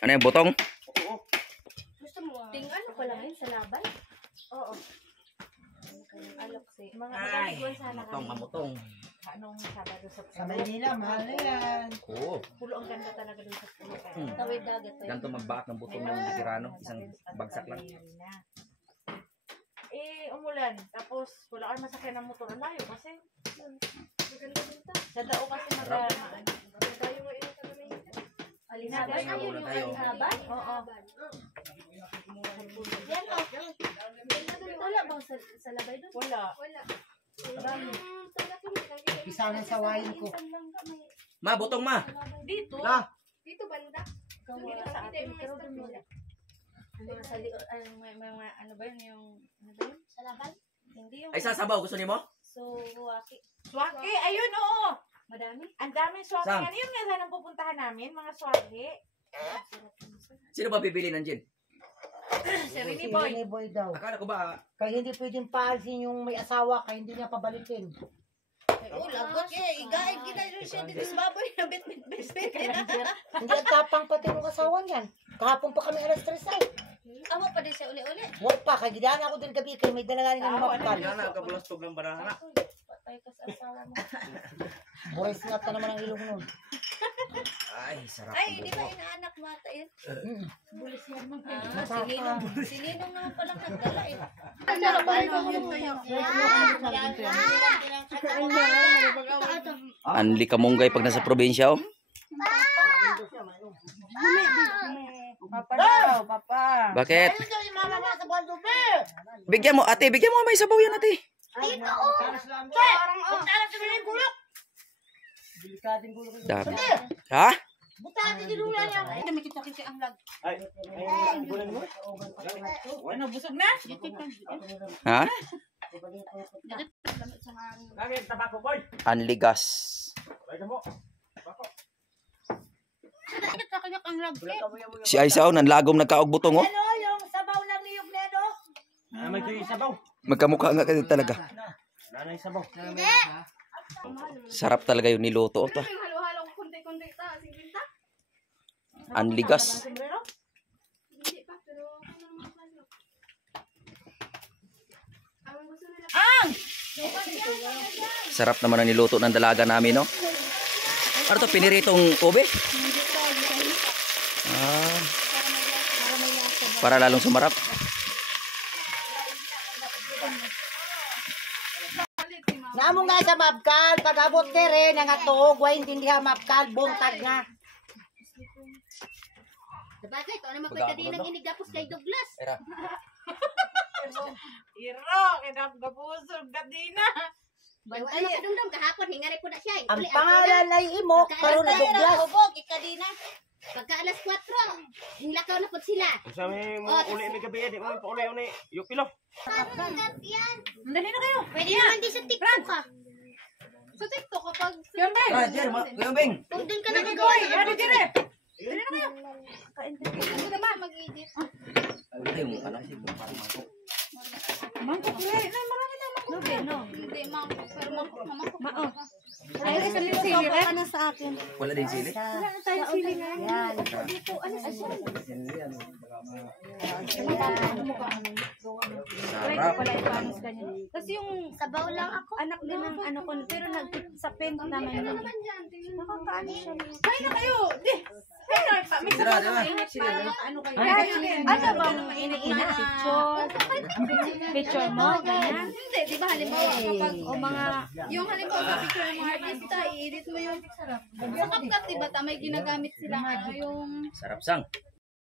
Ano yung butong? Oo. Gusto mo? Ano ko lang yun sa laban? Oo. Alok si. Mga nagagawa sana Butong, mamutong. Anong Sabado sa Sa Maynila, mahal na yan. Oo. pulo ang ganda talaga dun sa pulo. Hmm. Tawid dagat pa yun. Ganito magbaak ng butong ng Tirano. Isang bagsak lang. Umulan. Tapos wala kang masakyan ng motor. Ang layo kasi. Maganda dito. Sa dao kasi mag-amaan. Tayo mo ito sa Maynila. Alinaban? Ayun, Alinaban? Oo. Yan o. Wala bang sa labay doon? Wala. Pisanan sa wahin ko. Ma, butong ma. Dito? Na. Dito banda? Dito sa atin. Pero doon wala. Mga sa ano ba yun yung ano ba yun? Sa laban? Hindi yung Ay, sasabaw. Gusto niyo mo? Suwaki. Swaki, ayun oo. Madami? Ang daming swaki. Saan? Ano yun nga sanang pupuntahan namin, mga swaki? Sino ba bibili ng gin? Si Rini Boy. Rini Boy daw. Akala ko ba, Kaya hindi pwedeng paalisin yung may asawa, kaya hindi niya pabalikin. Lagot eh. Igaig ginayos siya dito sa baboy. Bit-bit-bit. Hindi ang tapang pati ng asawa niyan. Kahapon pa kami alas 3 ay. Amo pa din siya uli-uli. Huwag pa, kaya gidaan ako din gabi kayo may dalagaling ng mapal. na kabulastog ng banana. Patay ka sa asawa mo. Boris nga ta naman ang ilong nun. Ay, sarap Ay, ng di ba buko. inaanak mo ata yun? Bulis yan mo. Si Ninong naman palang nagdala eh. Anli kamunggay pag nasa probinsya, oh. Papa daw, papa. Bakit? Bigyan mo, ate. Bigyan mo may sabaw yan, ate. Dami. Ha? Ano, busog na? Ha? Bakit, tabako boy? Anli gas. Si Aisaw, nanlagom nagkaog butong, oh. Ano yung sabaw ng niyog nedo? May tuyo sabaw. Magkamukha nga kasi talaga. Nanay sabaw. Sarap talaga yung niluto, oh. Halo-halo ko kunti-kunti ta. Singinta? Anli gas. Hindi pa. Pero ang gusto nila. Sarap naman ang niluto ng dalaga namin, no? Ano to, piniritong ube? Ah, para lalong sumarap. Namo nga sa mapkal, pag-abot ka rin, nga tuog, way hindi ha mapkal, buntag nga. Sabagay, ito naman pa din ang inigapos kay Douglas. Iro, kinapgapusog gadina. Ano ka dungdam kahapon, hingari po na siya. Ang pangalan ay imo, karon na Douglas. Hubog, ikadina. Pagka alas 4, nilakaw na po sila. Sabi mo, uli may gabi, di mo pa uli yung pilo. Dali na kayo. Pwede naman din sa TikTok ka. Sa TikTok kapag Yung beng! Kuyong Bing. Kung doon ka na Ikaw, gagawin. ano dire? Ano naman mag-edit? Ito yung ano, parang mangkok. Mangkok eh. Marami na mangkok. No. Hindi mangkok. Pero mangkok. Ay, sili rin. Ano sa akin? Wala din sili. Tayo sili nga. Yan. Sarap. Kasi yung Sabaw lang ako. anak din ng ano ko, pero sa pen naman yun. Nakakaano siya. Ay na kayo! Di! Ay na, may Sira, sabaw diba? na init para ano kayo. Ano bang iniinit picture? Picture mo, ganyan? Hindi, di ba halimbawa kapag O mga, yung halimbawa sa picture ng mga artista, i-edit mo yung sa CapCut, di ba? May ginagamit sila ano yung Sarap sang.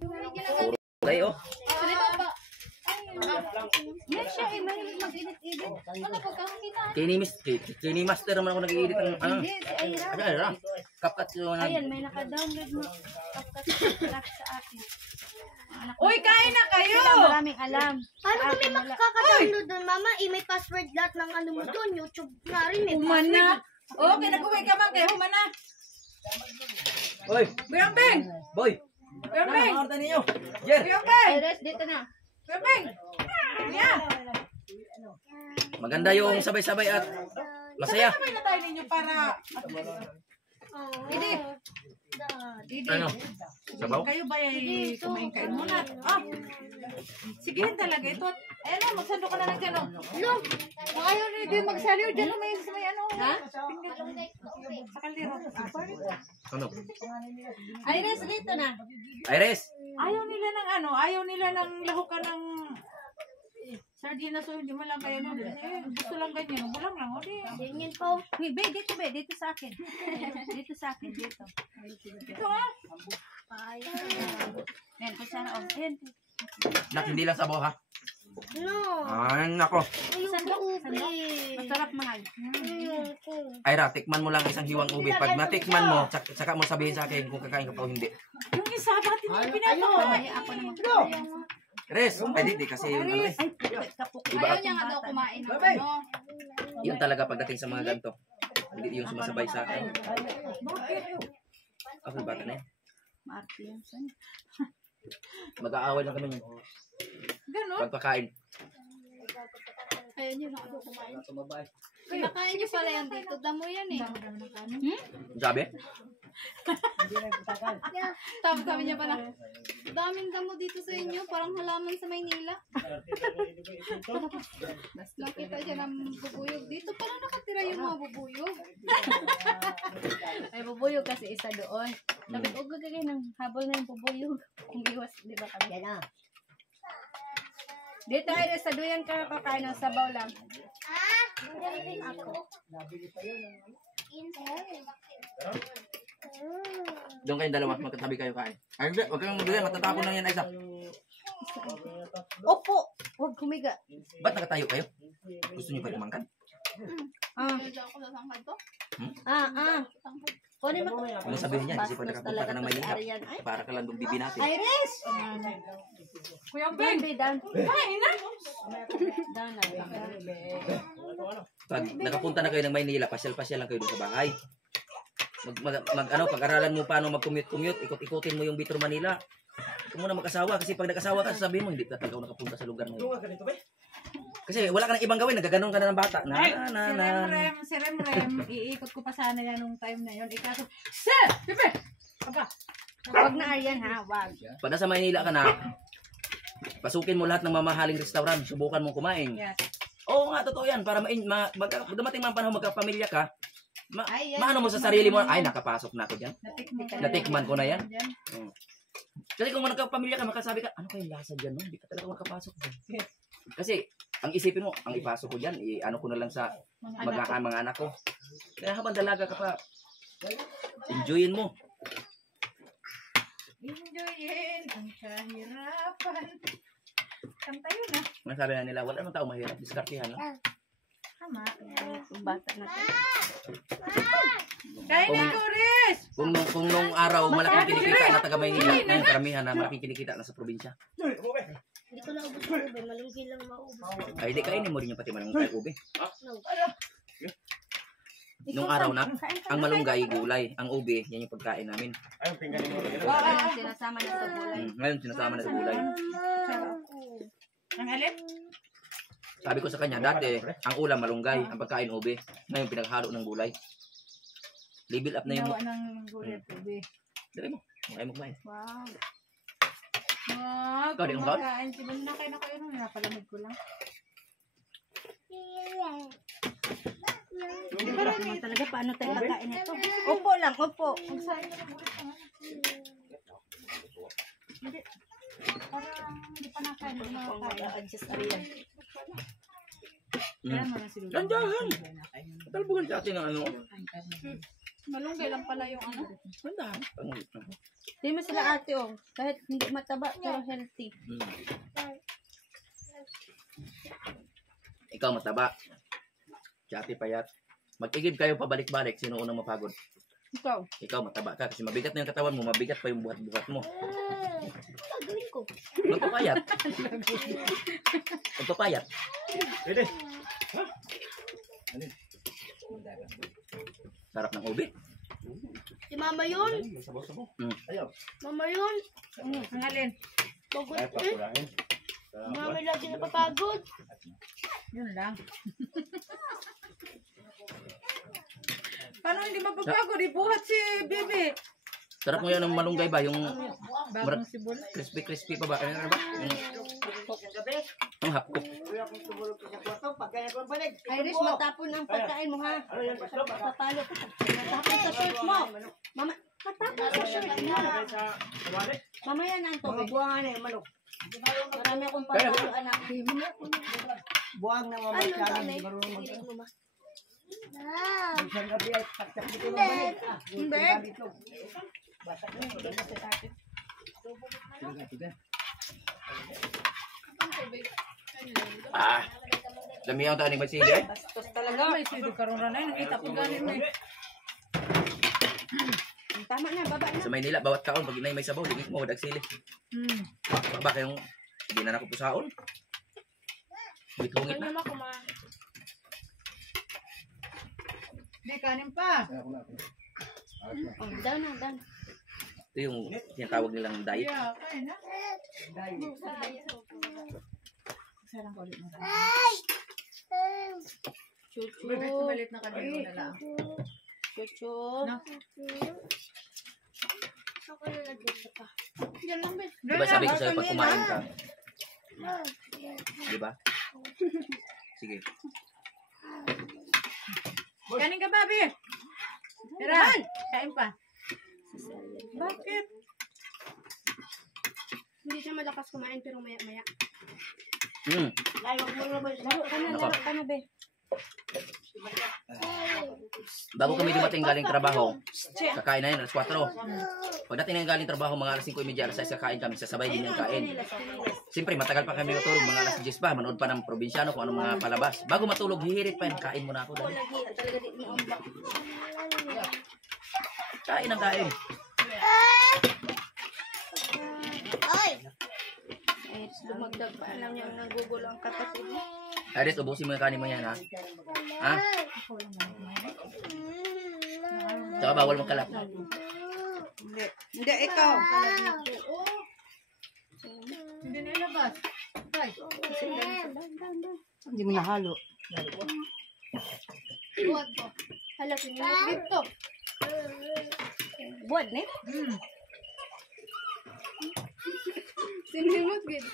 may ginagamit. Okay, oh. Halimbawa, yan siya eh, mahilig mag-edit-edit. ano pagkakakita? Kini master naman ako nag-i-edit ng ano. Hindi, si Aira. Ano, kapkat yung Ayan, may naka-download mo. Kapkat sa akin. Uy, kain na kayo! Sila maraming alam. Paano kami makaka-download doon, mama? May password lahat ng ano mo doon. YouTube na rin, may password. Humana. Okay, nag-uwi ka man kayo. Humana. Oy, Buyang Beng! boy. Buyang Beng! Ano order ninyo? Jer. Buyang Beng! Dito na. Buyang Beng! Yeah! Maganda yung sabay-sabay at masaya. Sabay na tayo ninyo para... Idi. Idi. Ano? Sabaw? Kayo ba ay kumain-kain muna? Ah, sige talaga ito. Ayan o, magsando ka na lang dyan o. No, ayaw na hindi magsaliw dyan o may ano. Ha? Sa kaliro. Ano? Iris, dito na. Iris! Ayaw nila ng ano, ayaw nila ng lahukan ng sardinas o hindi mo lang kayo nun. Gusto lang ganyan, bulang lang o di. Tingin po. Dito sa akin. Dito sa akin, dito. Ito ah. Yan, kusara o. Yan. Nak, hindi lang sabaw ha. No. Ay, nako. Sandok. Masarap mahal. Ira, tikman mo lang isang hiwang ube. Pag natikman mo, saka mo sabihin sa akin kung kakain ka pa o hindi. Yung isa, bakit hindi pinapakain? Ako naman. Iris, ay di kasi yung ano eh. Ayaw niya nga daw kumain ng ano. Yun talaga pagdating sa mga ganito. Hindi yung sumasabay sa akin. Ako bata na yan. Maarte yan. Mag-aaway lang kami yun. Ganon? Pagpakain. Ayaw niya nga daw kumain. Kinakain niyo pala yan dito. Damo yan eh. Sabi? Tapos sabi niya pala, daming damo dito sa inyo. Parang halaman sa Maynila. Nakita siya ng bubuyog. Dito pala nakatira yung mga bubuyog. Ay, bubuyog kasi isa doon. Sabi ko, gagawin ng habol na yung bubuyog. Kung iwas, di ba kami? Yan ah. Dito ay sa duyan ka kakain ng sabaw lang. Doon kayong dalawa, magkatabi kayo kain. Ay hindi, huwag kayong magbigay, matatapon lang yan isa. Opo! Huwag humiga. Ba't nakatayo kayo? Gusto niyo ba kumangkan? Medyo ako sa sangkad to. Kunin mo. Kung sabihin niya, kasi pag nakapunta ka ng Maynila, Arian. Ay, para ka lang doon bibi natin. Iris! Kuya Ben, Down. kain na. Down na. Pag nakapunta na kayo ng Maynila, pasyal-pasyal lang kayo doon sa bahay. Pag-aralan mo paano mag-commute, ikot-ikutin mo yung Vitro Manila. Huwag mo na mag-asawa kasi pag nag-asawa ka, sasabihin mo, hindi ka talaga nakapunta sa lugar mo. Kasi wala ka nang ibang gawin, nagaganon ka na ng bata. Si Rem, iikot ko pa sana yan nung time na yun. Ikaso, Sir! Pepe! Aba, Huwag na Arian ha, wag. Pag nasa Maynila ka na, pasukin mo lahat ng mamahaling restaurant, subukan mong kumain. yes. Oo nga, totoo yan. Para dumating man panahon magkapamilya ka, Ay, yan. maano mo sa sarili mo, ay nakapasok na ako dyan. Natikman ko na yan. Dyan. Kasi kung nagkapamilya ka, makasabi ka, ano kayong lasa dyan? No? Hindi ka talaga makapasok dyan. Kasi, ang isipin mo, ang ipasok ko dyan, ano ko na lang sa mga anak ko. Kaya habang dalaga ka pa, enjoyin mo. Enjoyin ang kahirapan. Kanta yun ah. Ang sabi na nila, wala namang tao mahirap, diskartihan lang. Tama. Yung bata natin. Kain na ko, Riz! Kung nung araw, malaking kinikita na taga Maynila, ngayon karamihan na malaking kinikita na sa probinsya. Hindi ko naubos yung ube. Malungki lang maubos. Ay, di kainin mo rin yung pati malunggay ube. Nung araw na, ang malunggay, gulay. Ang ube, yan yung pagkain namin. Ay, tingnan mo. Ngayon, sinasama niya sa gulay. Ngayon, sinasama na sa gulay. Ang alip? Sabi ko sa kanya, dati, ang ulam malunggay, ang pagkain ube. Ngayon, pinaghalo ng gulay. Level up na yung... Ginawa ng gulit, ube. Dali mo, makay mo kumain. Wow. Wow, Ikaw, di mo ba? kumakain. Sibon na kayo na kayo nung napalamig ko lang. Hindi ko naman talaga paano tayo makain ito. Opo lang, opo. Parang hindi pa nakain. Hindi pa nakain. Adjust Arian. Kaya mo na sila. Dandahan! Talbugan sa atin ng ano. Malunggay lang pala yung ano. Dandahan. Hindi mo sila ate oh. Kahit hindi mataba pero healthy. Ikaw mataba. Si ate payat. Mag-igib kayo pabalik-balik. Sino unang mapagod? Ikaw. Ikaw mataba ka. Kasi mabigat na yung katawan mo. Mabigat pa yung buhat-buhat mo. Gagawin ko. Magpapayat. Magpapayat. Pwede. Sarap ng ube. Si mama yun. Mama yun. Ang alin? Pagod Ay, eh. papulahin. Mama lagi napapagod. Yun lang. Paano hindi mapapagod? Ibuhat si Bibi. Sarap mo yan ng malunggay ba? Yung Bagong sibol. crispy pa ba? Ano ba? Yung hapkok. Irish, matapon ang pagkain mo, ha? Papalo ka. Matapon sa shirt mo. Mama, matapon sa shirt mo. Mamaya na ang tubig. Marami akong papalo, anak. Buwang na Ano mamatyamin. kami? Di marunong mag- Piling mo, ma. Isang gabi ay taktak dito ng balik. Hindi. Ah! Dami yung tayo ni Basili eh. Bastos talaga. May sido karon na yun. Nakita ko ganin mo eh. Tama na, baba na. Sa Maynila, bawat kaon, pag inay may sabaw, hindi mo dagsili. Baka kayong, hindi na nakupusaon. Hungit na. Di kanin pa. Oh, down na, down. Ito yung tinatawag nilang diet. Yeah, kain na. Chuchu. Malit na kanino na lang. Chuchu. Yan lang, bes. Diba sabi ko sa'yo pag kumain ka? Diba? Sige. Kanin ka, Babi. Tara, kain pa. Bakit? Hindi siya malakas kumain pero maya-maya. Laro ka na, be. Bago kami dumating galing trabaho, kakain na yun, alas 4. Pagdating na galing trabaho, mga alas 5:30, alas 6 kakain kami, sasabay din yung kain. Siyempre, matagal pa kami matulog, mga alas 10 pa, manood pa ng probinsyano kung anong mga palabas. Bago matulog, hihirit pa yun, kain muna ako. Dali. Talaga di mo ang bak. Kain ang kain. Ay, dumagdag pa. Alam niya, nagugulo ang kapatid mo. Aris, ubusin mo yung kanin mo yan, ha? Ha? Tsaka bawal magkalat. Hindi, ikaw. Hindi nilabas. Tay. Hindi mo nahalo. Buhat ko. Hala, sinunod dito. Buwad, ne? Sinunod dito.